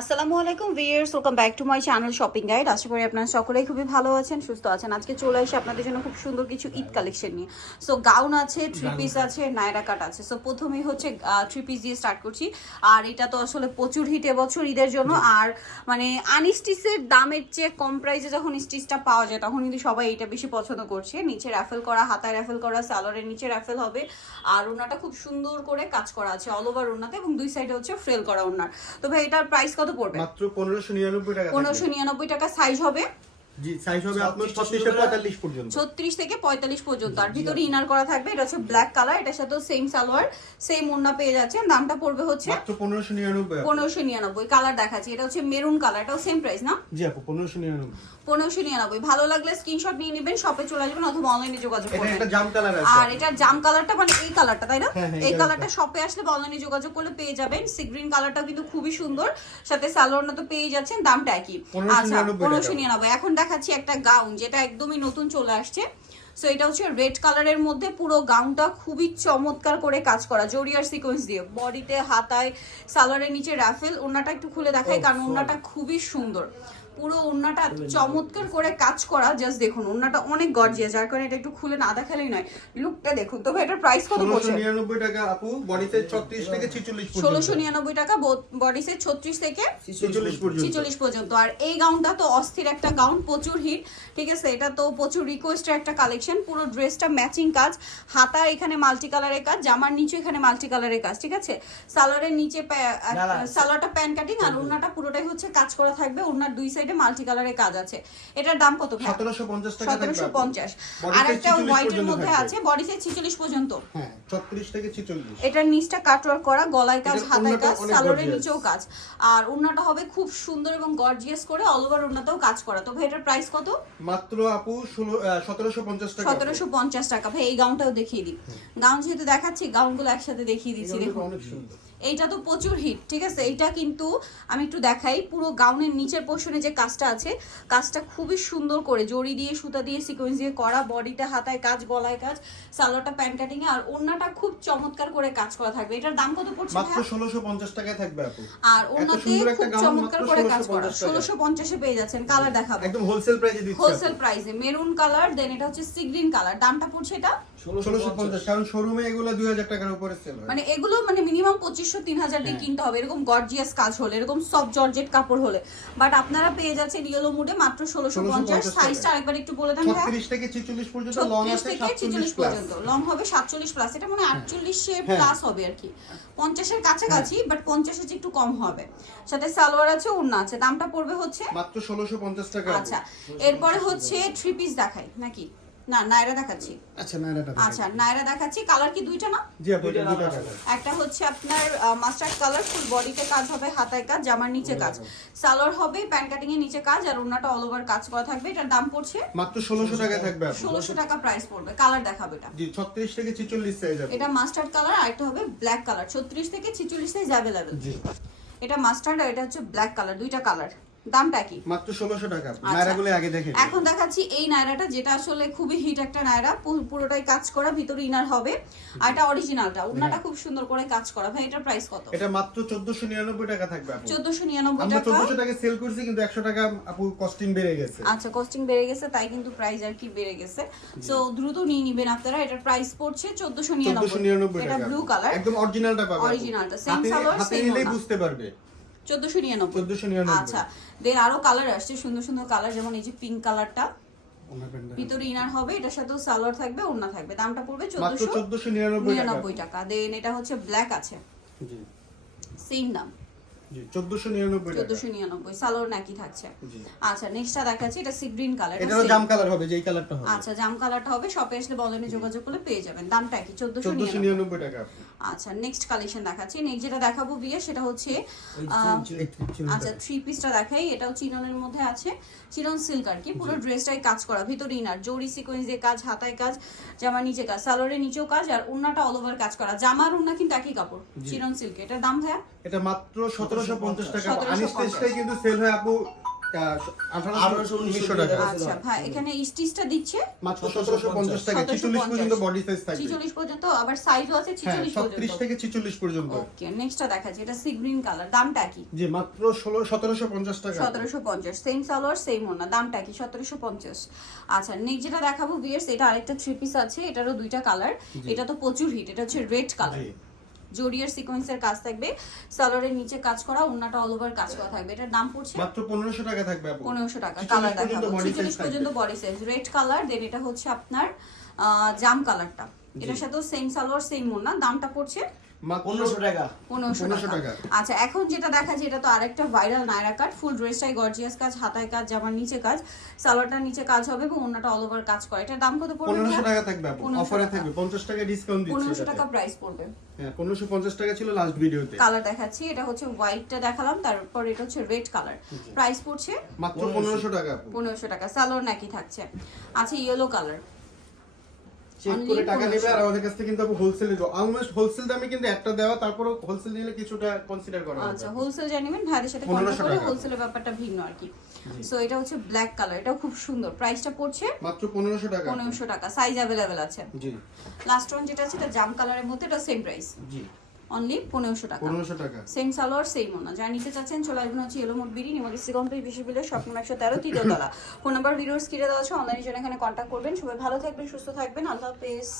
আসসালামু আলাইকুম viewers welcome back to my channel shopping guide আশা করি আপনারা সকলেই খুবই ভালো আছেন সুস্থ আছেন। আজকে চলে এসে আপনাদের জন্য খুব সুন্দর কিছু ঈদ কালেকশন নিয়ে। সো গাউন আছে থ্রি পিস আছে নায়রা কাট আছে। সো প্রথমেই হচ্ছে থ্রি পিস দিয়ে স্টার্ট করছি। আর এটা তো আসলে প্রচুর হিট এবছর ঈদের জন্য। আর মানে আনস্টিচের দামের চেয়ে কম প্রাইসে যখন স্টিচটা পাওয়া যায় তখন কিন্তু সবাই এটা বেশি পছন্দ করছে। নিচে র্যাফেল করা হাতায় র্যাফেল করা সালোয়ারের নিচে র্যাফেল হবে। আর ওনাটা খুব সুন্দর করে কাজ করা আছে অল ওভার ওনাতে এবং দুই সাইডে হচ্ছে ফ্রেল করা ওনার তো ভাই এটার প্রাইস কত পড়বে মাত্র পনেরোশো নিরানব্বই টাকা পনেরোশো নিরানব্বই টাকা সাইজ হবে। জি সাইজ হবে আপনার ছত্রিশ পঁয়তাল্লিশ পর্যন্ত। ছত্রিশ থেকে পঁয়তাল্লিশ পর্যন্ত। আর ভিতরে ইনার করা থাকবে এটা হচ্ছে ব্ল্যাক কালার এটার সাথে সেম সালোয়ার সেম ওড়না পেয়ে যাচ্ছেন। দামটা পড়বে হচ্ছে মাত্র পনেরোশো নিরানব্বই আপু। পনেরোশো নিরানব্বই কালার দেখাচ্ছি। এটা হচ্ছে মেরুন কালার এটাও সেম প্রাইস না? জি আপু পনেরোশো নিরানব্বই। পনেরোশো নিরানব্বই। ভালো লাগলে স্ক্রিনশট নিয়ে নেবেন শপে চলে আসবেন অথবা অনলাইনে যোগাযোগ করবেন একটা জাম কালার আছে। আর এটা জাম কালারটা মানে এই কালারটা তাই না? হ্যাঁ, হ্যাঁ, এই কালারটা শপে আসলে বা অনলাইনে যোগাযোগ করলে পেয়ে যাবেন। সি গ্রিন কালারটা কিন্তু খুবই সুন্দর। সাথে সালোয়ারটা তো পেয়ে যাচ্ছেন দামটা একই। আচ্ছা টাকা। পনেরোশো নিরানব্বই। এখন দেখাচ্ছি একটা গাউন যেটা একদমই নতুন চলে আসছে। সো এটা হচ্ছে রেড কালারের মধ্যে পুরো গাউনটা খুবই চমৎকার করে কাজ করা জরিয়ার সিকোয়েন্স দিয়ে। বডিতে হাতায় সালোয়ারের নিচে র্যাফেল ওনাটা একটু খুলে দেখাই Oh, কারণ ওনাটা খুবই সুন্দর। পুরো ওন্নাটা চমৎকার করে কাজ করা জাস্ট দেখুন ওন্নাটা অনেক গর্জিয়াস যার কারণে এটা একটু খুলে না দেখালেই নয়। লুকটা দেখুন তবে এটার প্রাইস কত পড়ছে? নিরানব্বই টাকা আপু বডিতে ছত্রিশ থেকে ছিচল্লিশ ষোলোশো নিরানব্বই টাকা বডি সেট ছত্রিশ থেকে ছিচল্লিশ পর্যন্ত। ছিচল্লিশ পর্যন্ত। আর এই গাউনটা তো অস্থির একটা গাউন প্রচুর হিট ঠিক আছে? এটা তো প্রচুর রিকোয়েস্টের একটা কালেকশন পুরো ড্রেসটা ম্যাচিং কাজ। হাতার এখানে মাল্টি কালারের কাজ জামার নিচে এখানে মাল্টি কালারের কাজ ঠিক আছে? সালোয়ারের নিচে সালোয়ারটা প্যান কাটিং আর ওড়নাটা পুরোটাই হচ্ছে কাজ করা থাকবে। ওড়নার দুই সাইডে মাল্টি কালারের কাজ আছে। এটার দাম কত ভাই? সতেরোশো পঞ্চাশ টাকা থাকবে সতেরোশো আপু। পঞ্চাশ। Body আর একটা হোয়াইটের মধ্যে আছে বডি সাইজ ছিচল্লিশ পর্যন্ত। হ্যাঁ ছত্রিশ থেকে ছিচল্লিশ। এটার নিচটা কাটওয়ার্ক করা গলায় কাজ হাতায় কাজ সালোয়ারের নিচেও কাজ। আর হবে খুব সুন্দর এবং গর্জিয়াস করে অল ওভার কাজ করা। তো ভাই এটার প্রাইস কত? মাত্র আপু ষোলো সতেরোশো পঞ্চাশ টাকা। সতেরোশো পঞ্চাশ টাকা। ভাই এই গাউনটাও দেখিয়ে দিই। গাউন যেহেতু দেখাচ্ছি গাউনগুলো একসাথে দেখিয়ে দিচ্ছি দেখুন। অনেক সুন্দর। এইটা তো প্রচুর হিট ঠিক আছে? এইটা কিন্তু আমি একটু দেখাই। পুরো গাউনের নিচের পোর্শনে যে কাজটা আছে। কাজটা খুবই সুন্দর করে জড়ি দিয়ে সুতা দিয়ে সিকোয়েন্স দিয়ে করা বডিতে হাতায় কাজ গলায় কাজ সালোয়ারটা প্যান্ট কাটিং এ আর ওড়নাটা খুব চমৎকার করে কাজ করা থাকবে। এটার দাম কত পড়ছে মাত্র ভাইয়া? ষোলোশো পঞ্চাশ টাকায় থাকবে আপু। আর ওড়নাতে খুব চমৎকার করে কাজ করা। 1650 টাকা। ষোলোশো পঞ্চাশে পেয়ে যাচ্ছেন কালার দেখাবো। একদম হোলসেল প্রাইসে দিচ্ছি হোলসেল প্রাইসে মেরুন কালার দেন এটা হচ্ছে সি গ্রিন কালার দামটা পড়ছে এটা ষোলোশো পঞ্চাশ। কারণ শোরুমে এগুলো দুই হাজার টাকার উপরে সেল হয়। মানে এগুলো মানে মিনিমাম পঁচিশশো তিন হাজার দিয়ে হ্যাঁ। কিনতে হবে। এরকম গর্জিয়াস কাজ হলে এরকম সব জর্জেট কাপড় হলে। বাট আপনারা পেয়ে যাচ্ছেন ইয়েলো মুডে মাত্র 1650 সাইজটা আরেকবার একটু বলে দেন ভাইয়া। ছত্রিশ থেকে ছিচল্লিশ পর্যন্ত লং আছে থেকে সাতচল্লিশ ছেচল্লিশ প্লাস পর্যন্ত। লং হবে সাতচল্লিশ প্লাস এটা মানে আটচল্লিশে হ্যাঁ। প্লাস হবে আর কি। পঞ্চাশের কাছাকাছি বাট পঞ্চাশের চেয়ে একটু কম হবে। সাথে সালোয়ার আছে ওড়না আছে। দামটা পড়বে হচ্ছে মাত্র ষোলোশো পঞ্চাশ টাকা আচ্ছা। এরপরে হচ্ছে থ্রি পিস দেখাই নাকি? না নাইরা দেখাচ্ছি। আচ্ছা নাইরাটা আচ্ছা নাইরা দেখাচ্ছি। কালার কি দুইটা না? জি এটা কালার একটা হচ্ছে আপনার মাস্টার্ড কালার ফুল বডিতে কাজ হবে হাতায় কাজ জামার নিচে কাজ। সালোয়ার হবে প্যান্ট কাটিং এর নিচে কাজ আর ওনাটা অল ওভার কাজ করা থাকবে। এটার দাম পড়ছে মাত্র ষোলোশো টাকা থাকবে আপু। ষোলোশো টাকা প্রাইস পড়বে। কালার দেখাবে এটা। জি ছত্রিশ থেকে ছিচল্লিশ সাইজ আপু। এটা মাস্টার্ড কালার আর একটা হবে ব্ল্যাক কালার ছত্রিশ থেকে ছিচল্লিশ সাইজ অ্যাভেলেবেল জি। এটা মাস্টার্ড আর এটা হচ্ছে ব্ল্যাক কালার দুইটা কালার দামটা কি? মাত্র ষোলোশো টাকা। আপু। আচ্ছা। আগে দেখে নিন। এখন দেখাচ্ছি এই নায়রাটা যেটা আসলে খুবই হিট একটা নায়রা। পুরোটাই কাজ করা ভিতরে ইনার হবে। আর এটা অরিজিনালটা ওনাটা খুব সুন্দর করে কাজ করা। ভাই এটার প্রাইস কত? এটা মাত্র চোদ্দশো নিরানব্বই টাকা থাকবে আপু। চোদ্দশো নিরানব্বই আমরা টাকা। চোদ্দশো টাকা সেল করছি কিন্তু একশো টাকা আপু কস্টিং বেড়ে গেছে। আচ্ছা কস্টিং বেড়ে গেছে তাই কিন্তু প্রাইস আর কি বেড়ে গেছে। সো দ্রুত নিয়ে নিবেন আপনারা। এটার প্রাইস পড়ছে চোদ্দশো চোদ্দশো নিরানব্বই এটা ব্লু কালার একদম অরিজিনালটা পাবে আপু। Originalটা, same হাতে- সালোয়ার, হাতে নিলেই বুঝতে পারবে। চোদ্দশো নিরানব্বই। চোদ্দশো নিরানব্বই। আচ্ছা দেন আরও কালার আসছে সুন্দর সুন্দর কালার যেমন এই যে পিঙ্ক কালারটা ভিতরে ইনার হবে এটার সাথেও সালোয়ার থাকবে ওড়না থাকবে। দামটা পড়বে চোদ্দশো নিরানব্বই টাকা। দেন এটা হচ্ছে ব্ল্যাক আছে। জি। সেম দাম। নিরানব্বই চোদ্দশো নিরানব্বই সালোয়ার নাকি থাকছে? আচ্ছা নেক্সটটা দেখাচ্ছি এটা সি গ্রিন কালার এটারও জাম কালার হবে যেই কালারটা হবে। আচ্ছা জাম কালারটা হবে শপে আসলে বলেনে যোগাযোগ করলে পেয়ে যাবেন। দামটা কি? চোদ্দশো চোদ্দশো নিরানব্বই টাকা। আপু। আচ্ছা নেক্সট কালেকশন দেখাচ্ছি। নেক্সট যেটা দেখাবো বিয়ে সেটা হচ্ছে আচ্ছা থ্রি পিসটা দেখাই। এটাও চিননের মধ্যে আছে। চিনন সিল্ক আর কি। পুরো ড্রেসটাই কাজ করা। ভিতরে ইনার জরি সিকোয়েন্স দিয়ে কাজ হাতায় কাজ জামার নিচে কাজ সালোয়ারের নিচেও কাজ আর ওন্নাটা অল ওভার কাজ করা। জামার ওন্না কিন্তু একই কাপড় চিনন সিল্ক এটার দাম ভাইয়া? এটা মাত্র সতেরোশো পঞ্চাশ টাকা। 1750 আনিস্টেজটাই কিন্তু সেল হয় আপু আচ্ছা ভাই এখানে স্টিচটা দিচ্ছে। মাত্র টাকা 1750 পর্যন্ত বডি সাইজ থাকবে। ছিচল্লিশ পর্যন্ত আবার সাইজও আছে হ্যাঁ ছিচল্লিশ ছত্রিশ থেকে ছিচল্লিশ পর্যন্ত। ওকে নেক্সটটা দেখাচ্ছি এটা সি গ্রিন কালার দামটা কি? মাত্র টাকা। সেম সালোয়ার সেম ওনা দামটা কি? সতেরোশো পঞ্চাশ। আচ্ছা নেক্সট যেটা দেখাবো বিয়ার্স এটা আরেকটা থ্রি পিস আছে এটারও দুইটা কালার এটা তো প্রচুর হিট এটা হচ্ছে রেড কালার। জরিয়ার সিকোয়েন্সের কাজ থাকবে। সালোয়ারের নিচে কাজ করা ওন্নাটা অল ওভার কাজ করা থাকবে। এটার দাম পড়ছে মাত্র 1500 টাকা থাকবে আপু। পনেরোশো টাকা কালার দেখাবো। body size ছিচল্লিশ থাকবে। পর্যন্ত বডি সাইজ রেড কালার দেন এটা হচ্ছে আপনার জাম কালারটা। এটার সাথেও সেম সালোয়ার সেম ওন্না দামটা পড়ছে। আচ্ছা এখন যেটা দেখা যায় এটা তো আরেকটা ভাইরাল নায়রা কাট ফুল ড্রেসটাই গর্জিয়াস কাজ হাতায় কাজ জামার নিচে কাজ। সালোয়ারটার নিচে কাজ হবে এবং অন্যটা অল ওভার কাজ করে। এটার দাম কত পড়বে পনেরোশো টাকা থাকবে আপু। 1500 অফারে টাকা। থাকবে। টাকা ডিসকাউন্ট দিচ্ছে পনেরোশো টাকা প্রাইস পড়বে। হ্যাঁ টাকা ছিল লাস্ট ভিডিওতে কালার দেখাচ্ছি। এটা হচ্ছে হোয়াইটটা দেখালাম তারপর এটা হচ্ছে রেড কালার প্রাইস পড়ছে মাত্র টাকা টাকা। সালোয়ার নাকি থাকছে। আচ্ছা ইয়েলো কালার চেক করে টাকা নেবে আর আমাদের কাছ থেকে কিন্তু আপু হোলসেলে অলমোস্ট হোলসেল দামে কিন্তু একটা দেওয়া তারপরে হোলসেল নিলে কিছুটা কনসিডার করা আচ্ছা হোলসেল জানিবেন ভাইদের সাথে 1500 কন্ট্যাক্ট করে হোলসেলের ব্যাপারটা ভিন্ন আর কি। সো এটা হচ্ছে ব্ল্যাক কালার এটাও খুব সুন্দর। প্রাইসটা পড়ছে মাত্র পনেরোশো টাকা। আপু। পনেরোশো টাকা। সাইজ অ্যাভেলেবেল আছে। জি। লাস্ট ওয়ান যেটা আছে এটা জাম কালারের মধ্যে এটা সেম প্রাইস জি। অনলি পনেরোশো টাকা। পনেরোশো টাকা। সেম সালোয়ার সেম ওনা। যারা নিতে চাচ্ছেন চলে আসবেন হচ্ছে এলো মোট বিড়ি নিমাগিসি কমপ্লিট বিশ্ববিদ্যালয় স্বপ্ন একশো তেরো তৃতীয়তলা ফোন নাম্বার ভিডিওর স্ক্রিনে দেওয়া আছে অনলাইনে জন্য এখানে কন্ট্যাক্ট করবেন। সবাই ভালো থাকবেন সুস্থ থাকবেন। আল্লাহ হাফেজ।